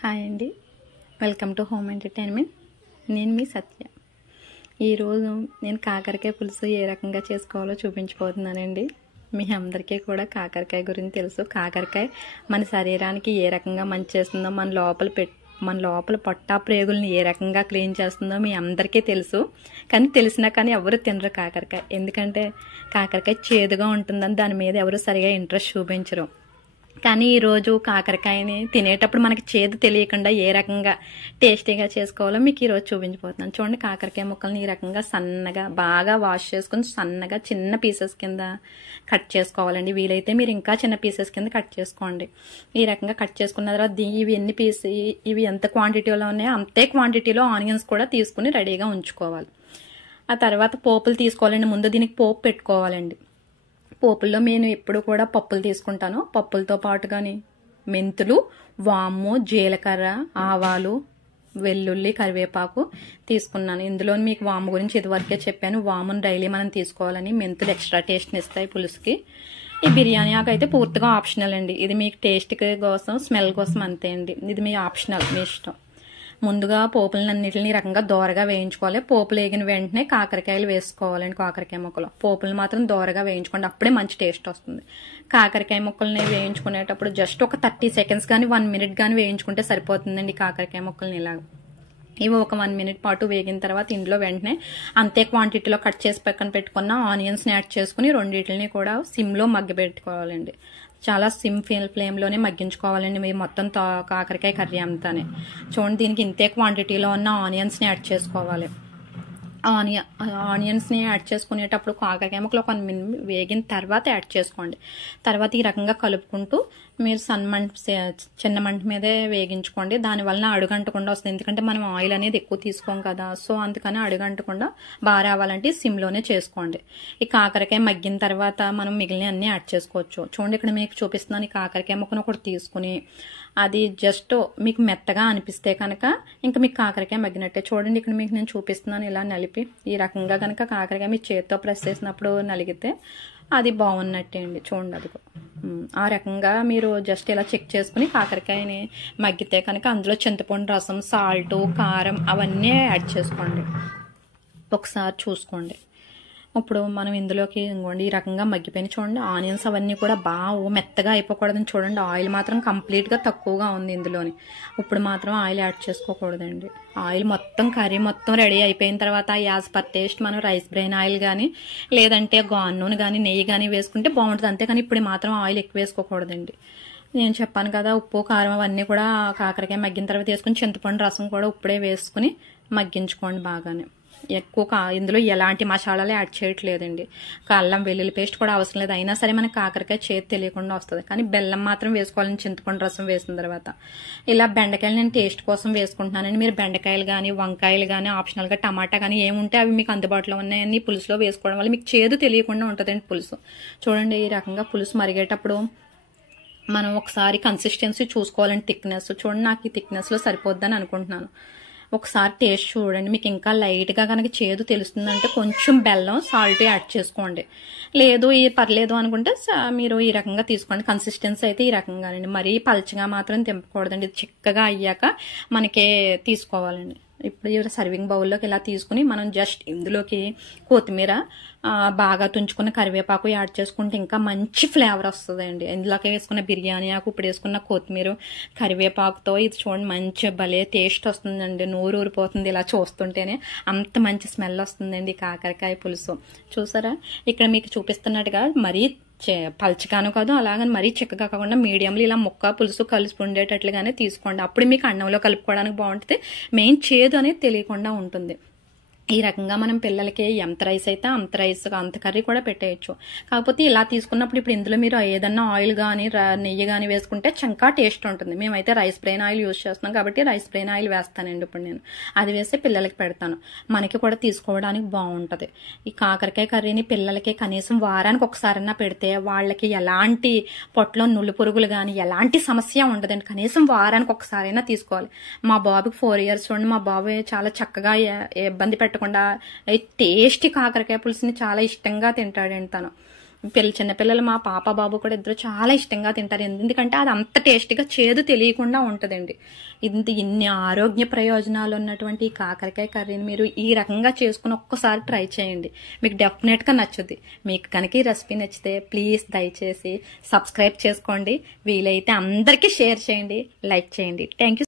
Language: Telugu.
హాయ్ అండి, వెల్కమ్ టు హోమ్ ఎంటర్టైన్మెంట్. నేను మీ సత్య. ఈరోజు నేను కాకరకాయ పులుసు ఏ రకంగా చేసుకోవాలో చూపించబోతున్నానండి. మీ అందరికీ కూడా కాకరకాయ గురించి తెలుసు. కాకరకాయ మన శరీరానికి ఏ రకంగా మంచి చేస్తుందో, మన లోపల పొట్ట ప్రేగుల్ని ఏ రకంగా క్లీన్ చేస్తుందో మీ అందరికీ తెలుసు. కానీ తెలిసినా కానీ ఎవరు తినరు కాకరకాయ. ఎందుకంటే కాకరకాయ చేదుగా ఉంటుందని దాని మీద ఎవరు సరిగా ఇంట్రెస్ట్ చూపించరు. కానీ ఈరోజు కాకరకాయని తినేటప్పుడు మనకి చేదు తెలియకుండా ఏ రకంగా టేస్టీగా చేసుకోవాలో మీకు ఈరోజు చూపించబోతున్నాను. చూడండి, కాకరకాయ ముక్కల్ని ఈ రకంగా సన్నగా బాగా వాష్ చేసుకుని సన్నగా చిన్న పీసెస్ కింద కట్ చేసుకోవాలండి. వీలైతే మీరు ఇంకా చిన్న పీసెస్ కింద కట్ చేసుకోండి. ఈ రకంగా కట్ చేసుకున్న తర్వాత ఇవి ఎంత క్వాంటిటీలో ఉన్నాయో అంతే క్వాంటిటీలో ఆనియన్స్ కూడా తీసుకుని రెడీగా ఉంచుకోవాలి. ఆ తర్వాత పోపులు తీసుకోవాలండి. ముందు దీనికి పోపు పెట్టుకోవాలండి. పోపుల్లో నేను ఎప్పుడు కూడా పప్పులు తీసుకుంటాను. పప్పులతో పాటుగాని మెంతులు, వాము, జీలకర్ర, ఆవాలు, వెల్లుల్లి, కరివేపాకు తీసుకున్నాను. ఇందులో మీకు వాము గురించి ఇదివరకే చెప్పాను. వామును డైలీ మనం తీసుకోవాలని. మెంతులు ఎక్స్ట్రా టేస్ట్ని ఇస్తాయి పులుసుకి. ఈ బిర్యానీ ఆకు అయితే పూర్తిగా ఆప్షనల్ అండి. ఇది మీకు టేస్ట్ కోసం, స్మెల్ కోసం అంతే అండి. ఇది మీ ఆప్షనల్, మీ ఇష్టం. ముందుగా పోపులన్నింటినీ రకంగా దోరగా వేయించుకోవాలి. పోపులు వేగిన వెంటనే కాకరకాయలు వేసుకోవాలండి. కాకరకాయ ముక్కలు పోపులు మాత్రం దోరగా వేయించుకోండి, అప్పుడే మంచి టేస్ట్ వస్తుంది. కాకరకాయ ముక్కల్ని వేయించుకునేటప్పుడు జస్ట్ ఒక 30 సెకండ్స్ కానీ 1 మినిట్ కానీ వేయించుకుంటే సరిపోతుందండి. కాకరకాయ ముక్కల్ని ఇలా ఇవి ఒక 1 మినిట్ పాటు వేగిన తర్వాత ఇందులో వెంటనే అంతే క్వాంటిటీలో కట్ చేసి పక్కన పెట్టుకున్న ఆనియన్స్ని యాడ్ చేసుకుని రెండింటిని కూడా సిమ్లో మగ్గబెట్టుకోవాలండి. చాలా సిమ్ ఫ్లేమ్లోనే మగ్గించుకోవాలండి మీరు మొత్తం కాకరకాయ కర్రీ అంతానే. చూడండి, దీనికి ఇంతే క్వాంటిటీలో ఉన్న ఆనియన్స్ని యాడ్ చేసుకోవాలి. ఆనియన్స్ని యాడ్ చేసుకునేటప్పుడు కాకరకాయ ముక్కలు ఒక 1 మినిట్ వేగిన తర్వాత యాడ్ చేసుకోండి. తర్వాత ఈ రకంగా కలుపుకుంటూ మీరు చిన్న మంట మీదే వేగించుకోండి. దానివల్ల అడుగంటకుండా వస్తుంది. ఎందుకంటే మనం ఆయిల్ అనేది ఎక్కువ తీసుకోం కదా, సో అందుకని అడుగంటకుండా బాగా రావాలంటే సిమ్లోనే చేసుకోండి. ఈ కాకరకాయ మగ్గిన తర్వాత మనం మిగిలిన అన్ని యాడ్ చేసుకోవచ్చు. చూడండి, ఇక్కడ మీకు చూపిస్తున్నాను. ఈ కాకరకాయ ముక్కను ఒకటి తీసుకుని అది జస్ట్ మీకు మెత్తగా అనిపిస్తే కనుక ఇంకా మీకు కాకరకాయ మగ్గినట్టే. చూడండి, ఇక్కడ మీకు నేను చూపిస్తున్నాను. ఇలా నలిపి ఈ రకంగా కనుక కాకరకాయ మీ చేతితో ప్రెస్ చేసినప్పుడు నలిగితే అది బాగున్నట్టే అండి. చూడండి, అది ఆ రకంగా మీరు జస్ట్ ఇలా చెక్ చేసుకుని కాకరకాయని మగ్గితే కనుక అందులో చింతపండు రసం, సాల్ట్, కారం అవన్నీ యాడ్ చేసుకోండి. ఒకసారి చూసుకోండి. ఇప్పుడు మనం ఇందులోకి ఇంకోండి ఈ రకంగా మగ్గిపోయిన చూడండి. ఆనియన్స్ అవన్నీ కూడా బాగా మెత్తగా అయిపోకూడదని చూడండి. ఆయిల్ మాత్రం కంప్లీట్గా తక్కువగా ఉంది ఇందులోని. ఇప్పుడు మాత్రం ఆయిల్ యాడ్ చేసుకోకూడదండి. ఆయిల్ మొత్తం కర్రీ మొత్తం రెడీ అయిపోయిన తర్వాత యాజ్ పర్ టేస్ట్ మనం రైస్ బ్రెయిన్ ఆయిల్ కానీ లేదంటే గాన్ నూనె కానీ నెయ్యి కానీ వేసుకుంటే బాగుంటుంది. అంతేకాని ఇప్పుడు మాత్రం ఆయిల్ ఎక్కువ వేసుకోకూడదండి. నేను చెప్పాను కదా, ఉప్పు కారం అవన్నీ కూడా కాకరకాయ మగ్గిన తర్వాత వేసుకుని చింతపండు రసం కూడా ఇప్పుడే వేసుకుని మగ్గించుకోండి బాగానే. ఇందులో ఎలాంటి మసాలాలు యాడ్ చేయట్లేదండి. అల్లం వెల్లుల్లి పేస్ట్ కూడా అవసరం లేదు. అయినా సరే మనకి కాకరకాయ చేతి తెలియకుండా వస్తుంది. కానీ బెల్లం మాత్రం వేసుకోవాలని చింతపండు రసం వేసిన తర్వాత. ఇలా బెండకాయలు నేను టేస్ట్ కోసం వేసుకుంటున్నానండి. మీరు బెండకాయలు కానీ వంకాయలు కానీ ఆప్షనల్గా టమాటా కానీ ఏముంటే అవి మీకు అందుబాటులో ఉన్నాయని పులుసులో వేసుకోవడం వల్ల మీకు చేదు తెలియకుండా ఉంటుందండి పులుసు. చూడండి, ఈ రకంగా పులుసు మరిగేటప్పుడు మనం ఒకసారి కన్సిస్టెన్సీ చూసుకోవాలండి. థిక్నెస్ చూడండి, నాకు ఈ థిక్నెస్లో సరిపోద్దని అనుకుంటున్నాను. ఒకసారి టేస్ట్ చూడండి. మీకు ఇంకా లైట్గా కనుక చేదు తెలుస్తుందంటే కొంచెం బెల్లం, సాల్ట్ యాడ్ చేసుకోండి. లేదు పర్లేదు అనుకుంటే మీరు ఈ రకంగా తీసుకోండి. కన్సిస్టెన్సీ అయితే ఈ రకంగానండి. మరీ పల్చగా మాత్రం తింపకూడదండి. చిక్కగా అయ్యాక మనకే తీసుకోవాలండి. ఇప్పుడు సర్వింగ్ బౌల్లోకి ఇలా తీసుకుని మనం జస్ట్ ఇందులోకి కొత్తిమీర, బాగా తుంచుకున్న కరివేపాకు యాడ్ చేసుకుంటే ఇంకా మంచి ఫ్లేవర్ వస్తుందండి. ఇందులోకి వేసుకున్న బిర్యానీ ఆకు, ఇప్పుడు వేసుకున్న కొత్తిమీర, కరివేపాకుతో ఇది చూడండి మంచి భలే టేస్ట్ వస్తుందండి. నోరు ఊరిపోతుంది ఇలా చూస్తుంటేనే. అంత మంచి స్మెల్ వస్తుందండి కాకరకాయ పులుసు. చూసారా, ఇక్కడ మీకు చూపిస్తున్నట్టుగా మరీ పల్చగాను కాదు, అలాగని మరీ చిక్కగా కాకుండా మీడియంలో ఇలా ముక్క పులుసు కలిసి ఉండేటట్లుగానే తీసుకోండి. అప్పుడు మీకు అన్నంలో కలుపుకోవడానికి బాగుంటుంది. మెయిన్ చేదు అనేది తెలియకుండా ఉంటుంది. ఈ రకంగా మనం పిల్లలకి ఎంత రైస్ అయితే అంత కర్రీ కూడా పెట్టేయచ్చు. కాకపోతే ఇలా తీసుకున్నప్పుడు ఇప్పుడు ఇందులో మీరు ఏదన్నా ఆయిల్ కానీ నెయ్యి కానీ వేసుకుంటే చంకా టేస్ట్ ఉంటుంది. మేమైతే రైస్ బ్రెయిన్ ఆయిల్ యూజ్ చేస్తున్నాం కాబట్టి రైస్ బ్రెయిన్ ఆయిల్ వేస్తానండి. ఇప్పుడు నేను అది వేసి పిల్లలకి పెడతాను. మనకి కూడా తీసుకోవడానికి బాగుంటుంది. ఈ కాకరకాయ కర్రీని పిల్లలకి కనీసం వారానికి ఒకసారైనా పెడితే వాళ్ళకి ఎలాంటి పొట్టలో నుళ్ళు పురుగులు కానీ ఎలాంటి సమస్య ఉండదండి. కనీసం వారానికి ఒకసారైనా తీసుకోవాలి. మా బాబుకి 4 years చూడండి. మా బాబు చాలా చక్కగా ఇబ్బంది పెట్టకుండా టేస్టీ కాకరకాయ పులుసుని చాలా ఇష్టంగా తింటాడండి తను. చిన్నపిల్లలు మా పాప బాబు కూడా ఇద్దరు చాలా ఇష్టంగా తింటారు. ఎందుకంటే అది అంత టేస్టీగా చేదు తెలియకుండా ఉంటుందండి. ఇన్ని ఆరోగ్య ప్రయోజనాలు ఉన్నటువంటి ఈ కాకరకాయ కర్రీని మీరు ఈ రకంగా చేసుకుని ఒక్కసారి ట్రై చేయండి. మీకు డెఫినెట్గా నచ్చుద్ది. మీకు కనుక ఈ రెసిపీ నచ్చితే ప్లీజ్ దయచేసి సబ్స్క్రైబ్ చేసుకోండి. వీలైతే అందరికీ షేర్ చేయండి, లైక్ చేయండి. Thank you.